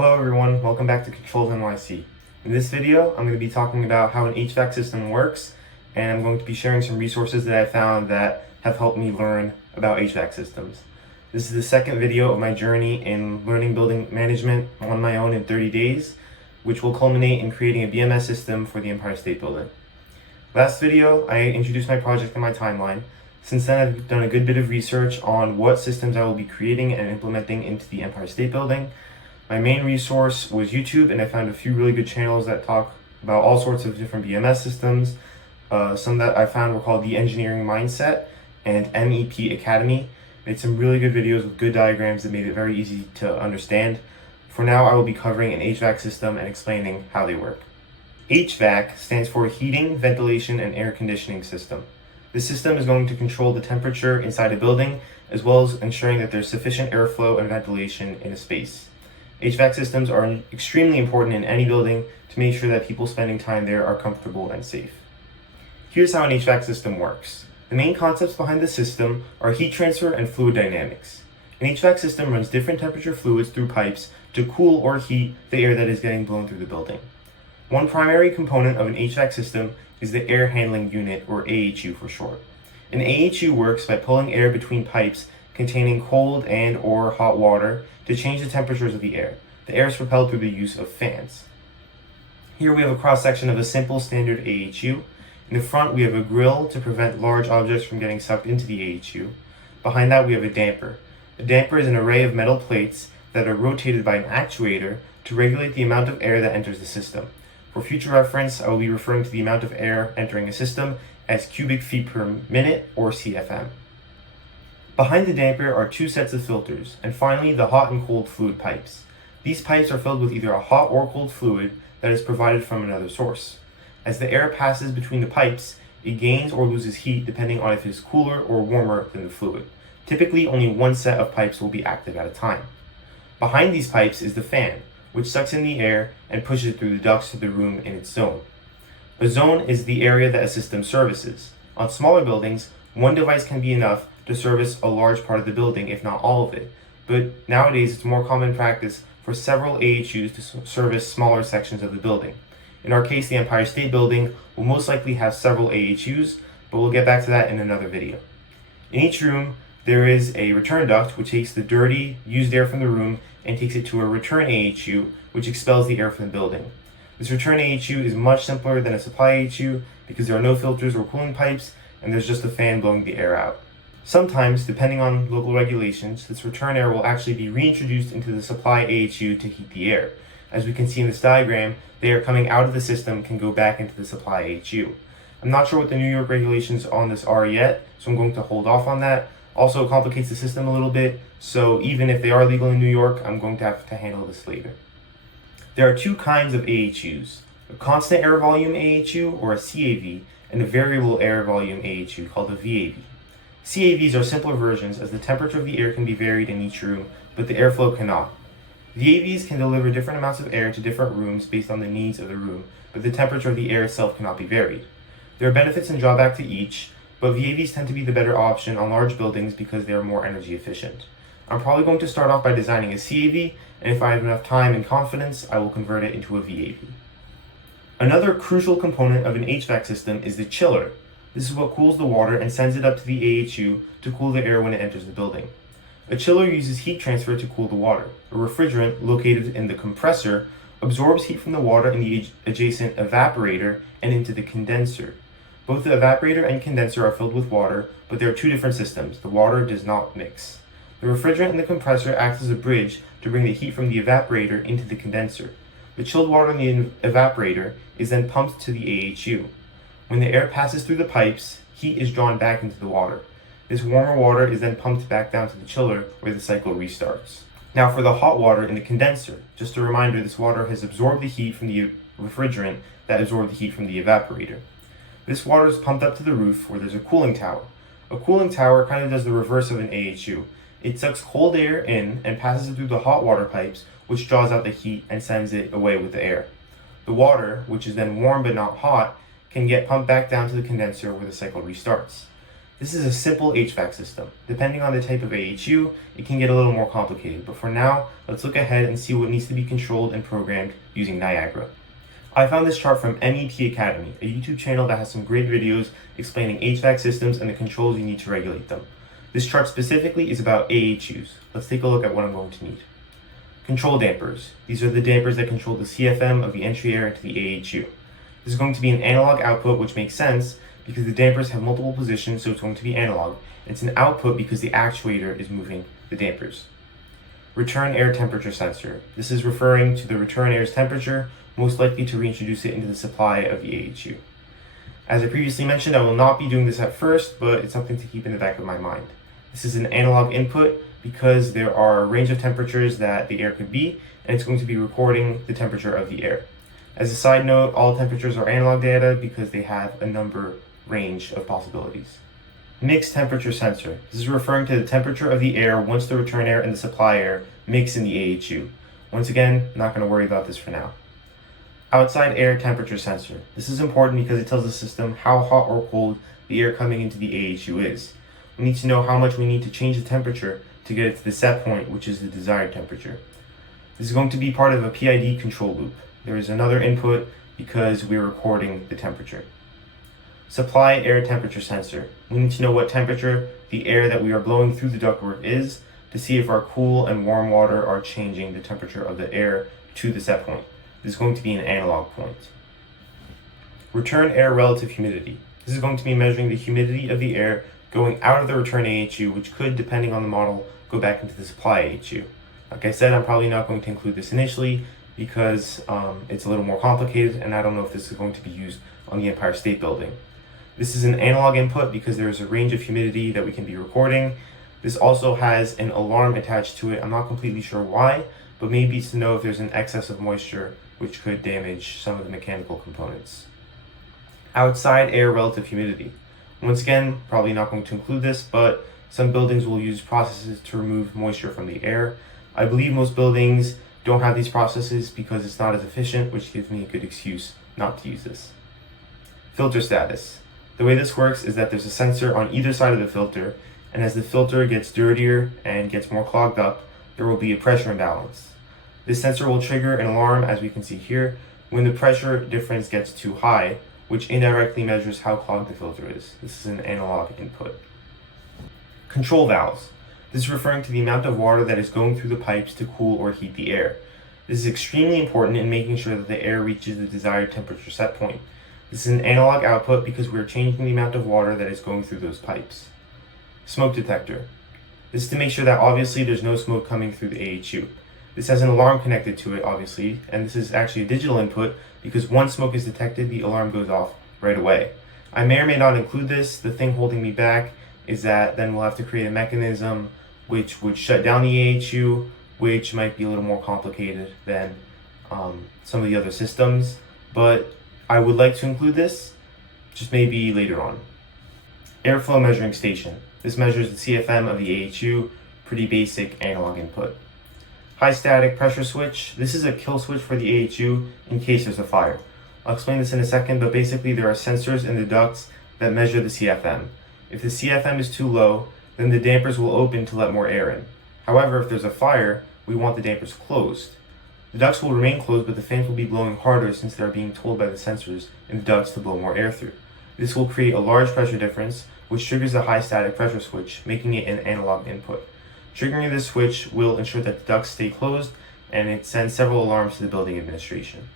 Hello everyone, welcome back to controlsnyc. In this video, I'm going to be talking about how an HVAC system works, and I'm going to be sharing some resources that I found that have helped me learn about HVAC systems. This is the second video of my journey in learning building management on my own in 30 days, which will culminate in creating a BMS system for the Empire State Building. Last video, I introduced my project and my timeline. Since then, I've done a good bit of research on what systems I will be creating and implementing into the Empire State Building. My main resource was YouTube, and I found a few really good channels that talk about all sorts of different BMS systems. Some that I found were called The Engineering Mindset and MEP Academy. Made some really good videos with good diagrams that made it very easy to understand. For now, I will be covering an HVAC system and explaining how they work. HVAC stands for Heating, Ventilation, and Air Conditioning System. This system is going to control the temperature inside a building, as well as ensuring that there's sufficient airflow and ventilation in a space. HVAC systems are extremely important in any building to make sure that people spending time there are comfortable and safe. Here's how an HVAC system works. The main concepts behind the system are heat transfer and fluid dynamics. An HVAC system runs different temperature fluids through pipes to cool or heat the air that is getting blown through the building. One primary component of an HVAC system is the air handling unit, or AHU for short. An AHU works by pulling air between pipes containing cold and or hot water to change the temperatures of the air. The air is propelled through the use of fans. Here we have a cross-section of a simple standard AHU. In the front we have a grill to prevent large objects from getting sucked into the AHU. Behind that we have a damper. A damper is an array of metal plates that are rotated by an actuator to regulate the amount of air that enters the system. For future reference, I will be referring to the amount of air entering a system as cubic feet per minute, or CFM. Behind the damper are two sets of filters, and finally the hot and cold fluid pipes. These pipes are filled with either a hot or cold fluid that is provided from another source. As the air passes between the pipes, it gains or loses heat depending on if it is cooler or warmer than the fluid. Typically, only one set of pipes will be active at a time. Behind these pipes is the fan, which sucks in the air and pushes it through the ducts to the room in its zone. A zone is the area that a system services. On smaller buildings, one device can be enough to service a large part of the building, if not all of it. But nowadays, it's more common practice for several AHUs to service smaller sections of the building. In our case, the Empire State Building will most likely have several AHUs, but we'll get back to that in another video. In each room, there is a return duct which takes the dirty, used air from the room and takes it to a return AHU, which expels the air from the building. This return AHU is much simpler than a supply AHU because there are no filters or cooling pipes, and there's just a fan blowing the air out. Sometimes, depending on local regulations, this return air will actually be reintroduced into the supply AHU to heat the air. As we can see in this diagram, the air coming out of the system can go back into the supply AHU. I'm not sure what the New York regulations on this are yet, so I'm going to hold off on that. Also, it complicates the system a little bit, so even if they are legal in New York, I'm going to have to handle this later. There are two kinds of AHUs, a constant air volume AHU, or a CAV, and a variable air volume AHU called a VAV. CAVs are simpler versions as the temperature of the air can be varied in each room, but the airflow cannot. VAVs can deliver different amounts of air to different rooms based on the needs of the room, but the temperature of the air itself cannot be varied. There are benefits and drawbacks to each, but VAVs tend to be the better option on large buildings because they are more energy efficient. I'm probably going to start off by designing a CAV, and if I have enough time and confidence, I will convert it into a VAV. Another crucial component of an HVAC system is the chiller. This is what cools the water and sends it up to the AHU to cool the air when it enters the building. A chiller uses heat transfer to cool the water. A refrigerant located in the compressor absorbs heat from the water in the adjacent evaporator and into the condenser. Both the evaporator and condenser are filled with water, but there are two different systems. The water does not mix. The refrigerant in the compressor acts as a bridge to bring the heat from the evaporator into the condenser. The chilled water in the evaporator is then pumped to the AHU. When the air passes through the pipes, heat is drawn back into the water. This warmer water is then pumped back down to the chiller where the cycle restarts. Now for the hot water in the condenser. Just a reminder, this water has absorbed the heat from the refrigerant that absorbed the heat from the evaporator. This water is pumped up to the roof where there's a cooling tower. A cooling tower kind of does the reverse of an AHU. It sucks cold air in and passes it through the hot water pipes, which draws out the heat and sends it away with the air. The water, which is then warm but not hot, can get pumped back down to the condenser where the cycle restarts. This is a simple HVAC system. Depending on the type of AHU, it can get a little more complicated, but for now, let's look ahead and see what needs to be controlled and programmed using Niagara. I found this chart from MEP Academy, a YouTube channel that has some great videos explaining HVAC systems and the controls you need to regulate them. This chart specifically is about AHUs. Let's take a look at what I'm going to need. Control dampers. These are the dampers that control the CFM of the entry air into the AHU. This is going to be an analog output, which makes sense because the dampers have multiple positions, so it's going to be analog. And it's an output because the actuator is moving the dampers. Return air temperature sensor. This is referring to the return air's temperature, most likely to reintroduce it into the supply of the AHU. As I previously mentioned, I will not be doing this at first, but it's something to keep in the back of my mind. This is an analog input because there are a range of temperatures that the air could be, and it's going to be recording the temperature of the air. As a side note, all temperatures are analog data because they have a number range of possibilities. Mixed temperature sensor. This is referring to the temperature of the air once the return air and the supply air mix in the AHU. Once again, not going to worry about this for now. Outside air temperature sensor. This is important because it tells the system how hot or cold the air coming into the AHU is. We need to know how much we need to change the temperature to get it to the set point, which is the desired temperature. This is going to be part of a PID control loop. There is another input because we're recording the temperature. Supply air temperature sensor. We need to know what temperature the air that we are blowing through the ductwork is to see if our cool and warm water are changing the temperature of the air to the set point. This is going to be an analog point. Return air relative humidity. This is going to be measuring the humidity of the air going out of the return AHU, which could, depending on the model, go back into the supply AHU. Like I said, I'm probably not going to include this initially because it's a little more complicated and I don't know if this is going to be used on the Empire State Building. This is an analog input because there is a range of humidity that we can be recording. This also has an alarm attached to it. I'm not completely sure why, but maybe it's to know if there's an excess of moisture which could damage some of the mechanical components. Outside air relative humidity. Once again, probably not going to include this, but some buildings will use processes to remove moisture from the air. I believe most buildings don't have these processes because it's not as efficient, which gives me a good excuse not to use this. Filter status. The way this works is that there's a sensor on either side of the filter, and as the filter gets dirtier and gets more clogged up, there will be a pressure imbalance. This sensor will trigger an alarm, as we can see here, when the pressure difference gets too high, which indirectly measures how clogged the filter is. This is an analog input. Control valves. This is referring to the amount of water that is going through the pipes to cool or heat the air. This is extremely important in making sure that the air reaches the desired temperature set point. This is an analog output because we're changing the amount of water that is going through those pipes. Smoke detector. This is to make sure that obviously there's no smoke coming through the AHU. This has an alarm connected to it, obviously, and this is actually a digital input because once smoke is detected, the alarm goes off right away. I may or may not include this. The thing holding me back is that then we'll have to create a mechanism which would shut down the AHU, which might be a little more complicated than some of the other systems, but I would like to include this, just maybe later on. Airflow measuring station. This measures the CFM of the AHU, pretty basic analog input. High static pressure switch. This is a kill switch for the AHU in case there's a fire. I'll explain this in a second, but basically there are sensors in the ducts that measure the CFM. If the CFM is too low, then the dampers will open to let more air in. However, if there's a fire, we want the dampers closed. The ducts will remain closed, but the fans will be blowing harder since they are being told by the sensors in the ducts to blow more air through. This will create a large pressure difference, which triggers a high static pressure switch, making it an analog input. Triggering this switch will ensure that the ducts stay closed, and it sends several alarms to the building administration.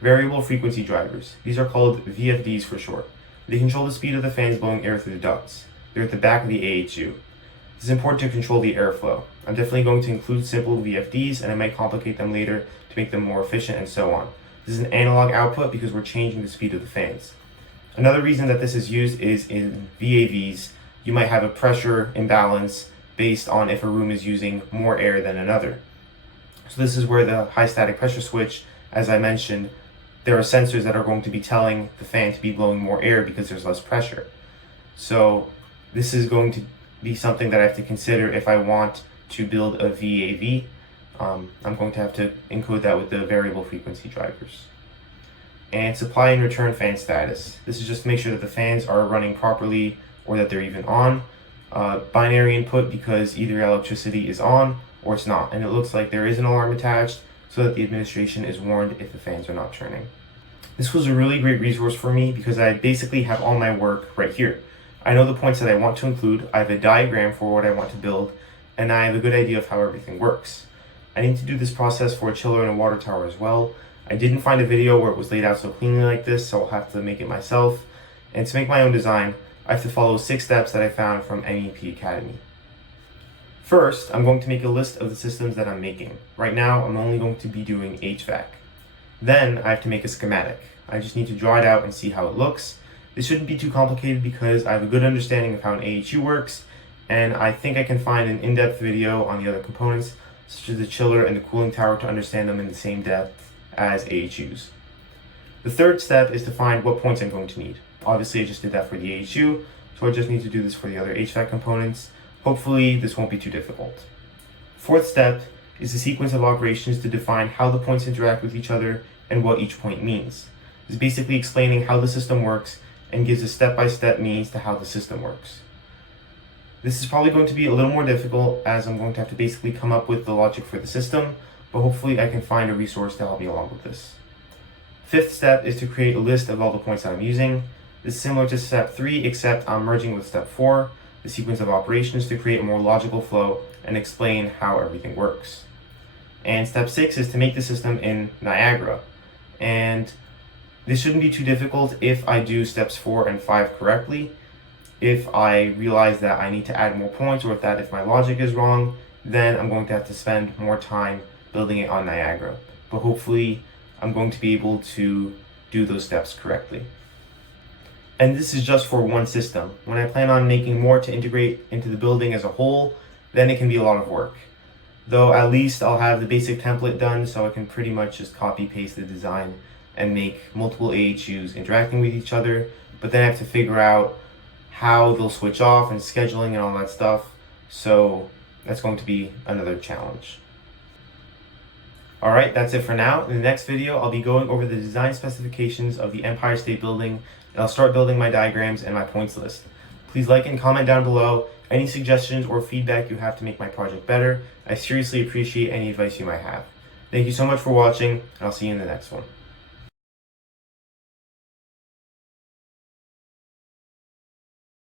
Variable frequency drivers. These are called VFDs for short. They control the speed of the fans blowing air through the ducts. They're at the back of the AHU. This is important to control the airflow. I'm definitely going to include simple VFDs, and I might complicate them later to make them more efficient and so on. This is an analog output because we're changing the speed of the fans. Another reason that this is used is in VAVs, you might have a pressure imbalance based on if a room is using more air than another. So this is where the high static pressure switch, as I mentioned, there are sensors that are going to be telling the fan to be blowing more air because there's less pressure. So this is going to be something that I have to consider if I want to build a VAV. I'm going to have to encode that with the variable frequency drivers. And supply and return fan status. This is just to make sure that the fans are running properly or that they're even on. Binary input because either electricity is on or it's not, and it looks like there is an alarm attached so that the administration is warned if the fans are not turning. This was a really great resource for me because I basically have all my work right here. I know the points that I want to include, I have a diagram for what I want to build, and I have a good idea of how everything works. I need to do this process for a chiller and a water tower as well. I didn't find a video where it was laid out so cleanly like this, so I'll have to make it myself. And to make my own design, I have to follow 6 steps that I found from MEP Academy. First, I'm going to make a list of the systems that I'm making. Right now, I'm only going to be doing HVAC. Then, I have to make a schematic. I just need to draw it out and see how it looks. This shouldn't be too complicated because I have a good understanding of how an AHU works, and I think I can find an in-depth video on the other components, such as the chiller and the cooling tower, to understand them in the same depth as AHUs. The third step is to find what points I'm going to need. Obviously, I just did that for the AHU, so I just need to do this for the other HVAC components. Hopefully, this won't be too difficult. Fourth step is the sequence of operations to define how the points interact with each other and what each point means. It's basically explaining how the system works and gives a step-by-step means to how the system works. This is probably going to be a little more difficult as I'm going to have to basically come up with the logic for the system, but hopefully I can find a resource to help me along with this. Fifth step is to create a list of all the points that I'm using. This is similar to step 3, except I'm merging with step 4, the sequence of operations, to create a more logical flow and explain how everything works. And step 6 is to make the system in Niagara. And this shouldn't be too difficult if I do steps 4 and 5 correctly. If I realize that I need to add more points, or if my logic is wrong, then I'm going to have to spend more time building it on Niagara. But hopefully I'm going to be able to do those steps correctly. And this is just for one system. When I plan on making more to integrate into the building as a whole, then it can be a lot of work. Though at least I'll have the basic template done, so I can pretty much just copy paste the design and make multiple AHUs interacting with each other. But then I have to figure out how they'll switch off and scheduling and all that stuff. So that's going to be another challenge. Alright, that's it for now. In the next video, I'll be going over the design specifications of the Empire State Building, and I'll start building my diagrams and my points list. Please like and comment down below any suggestions or feedback you have to make my project better. I seriously appreciate any advice you might have. Thank you so much for watching, and I'll see you in the next one.